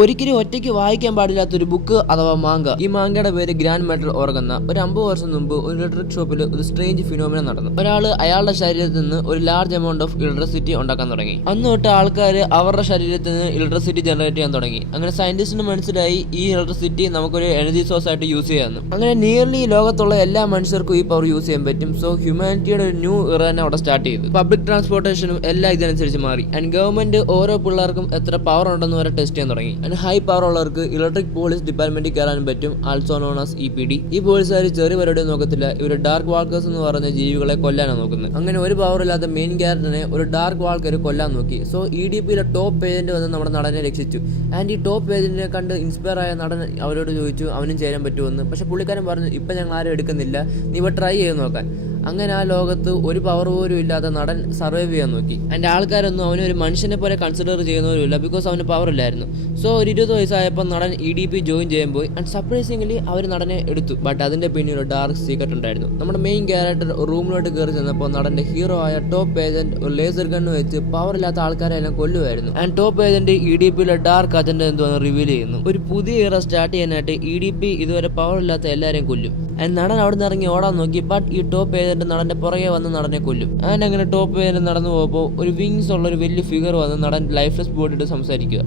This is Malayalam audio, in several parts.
ഒരിക്കലും ഒറ്റയ്ക്ക് വായിക്കാൻ പാടില്ലാത്തൊരു ബുക്ക് അഥവാ മാങ്ക. ഈ മാങ്കയുടെ പേര് ഗ്രാൻഡ് മെറ്റൽ ഓർഗന്ന. ഒരു 50 വർഷം മുമ്പ് ഒരു ഇലക്ട്രിക് ഷോപ്പിൽ ഒരു സ്ട്രേഞ്ച് ഫിനോമിന നടന്നു. ഒരാൾ അയാളുടെ ശരീരത്തിൽ നിന്ന് ഒരു ലാർജ് എമൗണ്ട് ഓഫ് ഇലക്ട്രിസിറ്റി ഉണ്ടാക്കാൻ തുടങ്ങി. അന്ന് തൊട്ട് ആൾക്കാർ അവരുടെ ശരീരത്തിൽ നിന്ന് ഇലക്ട്രിസിറ്റി ജനറേറ്റ് ചെയ്യാൻ തുടങ്ങി. അങ്ങനെ സയന്റിസ്റ്റിന് മനസ്സിലായി ഈ ഇലക്ട്രിസിറ്റി നമുക്കൊരു എനർജി സോഴ്സ് ആയിട്ട് യൂസ് ചെയ്യാമെന്ന്. അങ്ങനെ നിയർലി ലോകത്തുള്ള എല്ലാ മനുഷ്യർക്കും ഈ പവർ യൂസ് ചെയ്യാൻ പറ്റും. സോ ഹ്യൂമാനിറ്റിയുടെ ഒരു ന്യൂ ഇറ തന്നെ അവിടെ സ്റ്റാർട്ട് ചെയ്തു. പബ്ലിക് ട്രാൻസ്പോർട്ടേഷനും എല്ലാം ഇതിനനുസരിച്ച് മാറി. ആൻഡ് ഗവൺമെന്റ് ഓരോ പിള്ളേർക്കും എത്ര പവർ ഉണ്ടെന്ന് വരെ ടെസ്റ്റ് ചെയ്യാൻ തുടങ്ങി. ആൻഡ് ഹൈ പവർ ഉള്ളവർക്ക് ഇലക്ട്രിക് പോലീസ് ഡിപ്പാർട്ട്മെന്റിൽ കയറാനും പറ്റും, ആൾസോ നോൺ ആസ് EPD. ഈ പോലീസുകാർ ചെറിയ പരിപാടി നോക്കത്തില്ല. ഇവർ ഡാർക്ക് വാൾക്കേഴ്സ് എന്ന് പറഞ്ഞ ജീവികളെ കൊല്ലാനാണ് നോക്കുന്നത്. അങ്ങനെ ഒരു പവർ ഇല്ലാത്ത മെയിൻ ക്യാരക്ടറിനെ ഒരു ഡാർക്ക് വാൾക്കർ കൊല്ലാൻ നോക്കി. സോ EDPയിലെ ടോപ്പ് ഏജന്റ് വന്ന് നമ്മുടെ നടനെ രക്ഷിച്ചു. ആൻഡ് ഈ ടോപ്പ് ഏജന്റിനെ കണ്ട് ഇൻസ്പയർ ആയ നടൻ അവരോട് ചോദിച്ചു അവനും ചേരാൻ പറ്റുമെന്ന്. പക്ഷെ പുള്ളിക്കാരൻ പറഞ്ഞു ഇപ്പം ഞങ്ങൾ ആരും എടുക്കുന്നില്ല, നീ ഇപ്പോൾ ട്രൈ ചെയ്ത് നോക്കാൻ. അങ്ങനെ ആ ലോകത്ത് ഒരു പവർ പോലും ഇല്ലാത്ത നടൻ സർവൈവ് ചെയ്യാൻ നോക്കി. ആൻഡ് ആൾക്കാരൊന്നും അവനെ ഒരു മനുഷ്യനെ പോലെ കൺസിഡർ ചെയ്യുന്നവരുമില്ല, ബിക്കോസ് അവന് പവർ ഇല്ലായിരുന്നു. സോ ഒരു 20 വയസ്സായപ്പോൾ നടൻ EDP ജോയിൻ ചെയ്യാൻ പോയി. ആൻഡ് സർപ്രൈസിംഗ്ലി അവർ നടനെ എടുത്തു. ബട്ട് അതിന്റെ പിന്നിൽ ഒരു ഡാർക്ക് സീക്രട്ട് ഉണ്ടായിരുന്നു. നമ്മുടെ മെയിൻ ക്യാരക്ടർ റൂമിലോട്ട് കയറി ചെന്നപ്പോൾ നടന്റെ ഹീറോ ആയ ടോപ്പ് ഏജന്റ് ഒരു ലേസർ ഗണ്ണ് വെച്ച് പവർ ഇല്ലാത്ത ആൾക്കാരെ എല്ലാം കൊല്ലുമായിരുന്നു. ആൻഡ് ടോപ്പ് ഏജന്റ് EDPയിലെ ഡാർക്ക് അജണ്ട എന്തോന്ന് റിവീൽ ചെയ്യുന്നു. ഒരു പുതിയ ഇറ സ്റ്റാർട്ട് ചെയ്യാനായിട്ട് EDP ഇതുവരെ പവർ ഇല്ലാത്ത എല്ലാവരെയും കൊല്ലും. ആൻഡ് നടൻ അവിടെ നിന്ന് ഇറങ്ങി ഓടാൻ നോക്കി. ബട്ട് ഈ ടോപ്പ് ഏജന്റ് നടന്റെ പുറകെ വന്ന് നടനെ കൊല്ലും. ആൻഡ് അങ്ങനെ ടോപ്പ് ഏജന്റ് നടന്നു പോകുമ്പോൾ ഒരു വിങ്സ് ഉള്ള ഒരു വലിയ ഫിഗർ വന്ന് നടൻ ലൈഫ്ലെസ് ബോഡിയിട്ട് സംസാരിക്കുക.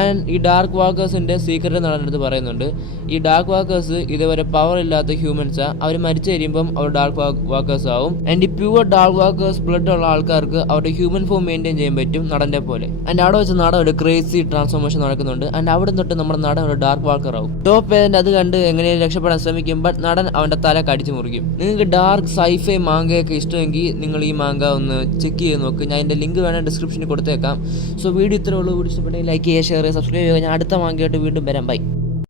ആൻഡ് ഈ ഡാർക്ക് വാക്കേഴ്സിൻ്റെ സീക്രട്ട് നടന്നെടുത്ത് പറയുന്നുണ്ട്. ഈ ഡാർക്ക് വാക്കേഴ്സ് ഇതുവരെ പവർ ഇല്ലാത്ത ഹ്യൂമൻസാണ്. അവർ മരിച്ചു കഴിയുമ്പം അവർ ഡാർക്ക് വാക്കേഴ്സ് ആവും. ആൻഡ് ഈ പ്യുവർ ഡാർക്ക് വാക്കേഴ്സ് ബ്ലഡ് ഉള്ള ആൾക്കാർക്ക് അവരുടെ ഹ്യൂമൻ ഫോം മെയിൻറ്റെയിൻ ചെയ്യാൻ പറ്റും നടൻ്റെ പോലെ. ആൻഡ് അവിടെ വെച്ച് നടൻ ഒരു ക്രേസി ട്രാൻസ്ഫോർമേഷൻ നടക്കുന്നുണ്ട്. ആൻഡ് അവിടെ തൊട്ട് നമ്മുടെ നടൻ ഒരു ഡാർക്ക് വാക്കർ ആവും. ടോപ്പ് ഏജന്റ് അത് കണ്ട് എങ്ങനെയും രക്ഷപ്പെടാൻ ശ്രമിക്കും. ബട്ട് നടൻ അവൻ്റെ തല കടിച്ചു മുറിക്കും. നിങ്ങൾക്ക് ഡാർക്ക് സൈഫൈ മാങ്കയൊക്കെ ഇഷ്ടമെങ്കിൽ നിങ്ങൾ ഈ മാങ്ക ഒന്ന് ചെക്ക് ചെയ്ത് നോക്ക്. ഞാൻ എൻ്റെ ലിങ്ക് വേണേൽ ഡിസ്ക്രിപ്ഷനിൽ കൊടുത്തേക്കാം. സോ വീഡിയോ ഇത്രേ ഉള്ളൂ. വീഡിയോ ഇഷ്ടപ്പെട്ടെങ്കിൽ ലൈക്ക് ചെയ്യുക, ഷെയർ ചെയ്യുക, സബ്സ്ക്രൈബ് ചെയ്യുക. ഞാൻ അടുത്ത മാങ്കയായിട്ട് വീണ്ടും വരാം. ബൈ.